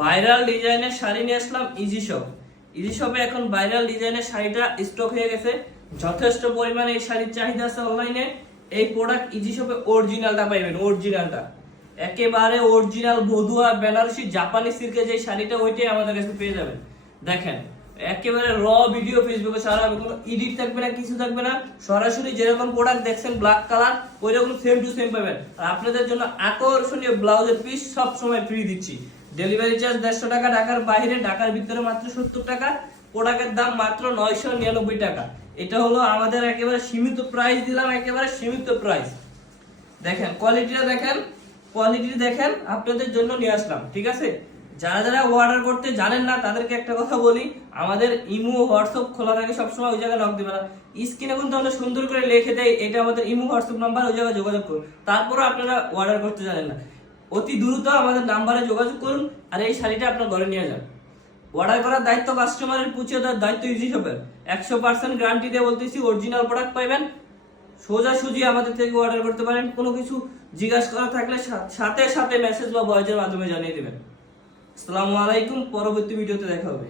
Viral ডিজাইনের শাড়ি নিয়ে আসলাম easy shop. Easy শপে এখন ভাইরাল ডিজাইনের শাড়িটা স্টক হয়ে গেছে, যথেষ্ট পরিমাণে এই শাড়ির চাহিদা আছে অনলাইনে। এই প্রোডাক্ট ইজি শপে অরিজিনালটা পাইবেন, অরিজিনালটা একেবারে অরিজিনাল বধুয়া বেনারসি জাপানি সিল্কের যে শাড়িটা ওইটাই আমাদের কাছে পেয়ে যাবেন। দেখেন একেবারে র ভিডিও ফেসবুকে ছাড়া হবে, কোনো এডিট থাকবে না, কিছু থাকবে না। সরাসরি যেরকম প্রোডাক্ট দেখছেন ব্ল্যাক কালার ওই রকম সেম টু সেম পাবেন। আর আপনাদের জন্য আকর্ষণীয় ব্লাউজের পিস সব সময় ফ্রি দিচ্ছি। ডেলিভারি চার্জ 150 টাকা, ঢাকার বাইরে, ঢাকার ভিতরে মাত্র 70 টাকা। প্রোডাক্টের দাম মাত্র 999 টাকা। এটা হলো আমাদের একেবারে সীমিত প্রাইস দিলাম, একেবারে সীমিত প্রাইস। দেখেন কোয়ালিটিটা দেখেন, কোয়ালিটি দেখেন, আপনাদের জন্য নিয়ে আসলাম। ঠিক আছে, যারা যারা অর্ডার করতে জানেন না তাদেরকে একটা কথা বলি, আমাদের ইমো হোয়াটসঅ্যাপ খোলা থাকে সবসময়, ওই জায়গায় নক দিবেন না। স্ক্রিনে কিন্তু আমরা সুন্দর করে লিখে দেই এটা আমাদের ইমো হোয়াটসঅ্যাপ নাম্বার, ওই জায়গায় যোগাযোগ করুন। তারপরও আপনারা অর্ডার করতে জানেন না, অতি দ্রুত আমাদের নাম্বারে যোগাযোগ করুন আর এই শাড়িটা আপনার ঘরে নিয়ে যান। অর্ডার করার দায়িত্ব কাস্টমারের, পৌঁছে দেওয়ার দায়িত্ব ইজি শপের। 100% গ্যারান্টি দিয়ে বলতেছি, অরিজিনাল প্রোডাক্ট পাইবেন। সোজাসুজি আমাদের থেকে অর্ডার করতে পারেন। কোনো কিছু জিজ্ঞাসা করা থাকলে সাথে সাথে মেসেজ বা ভয়েসের মাধ্যমে জানিয়ে দেবেন। আসসালামু আলাইকুম, পরবর্তী ভিডিওতে দেখা হবে।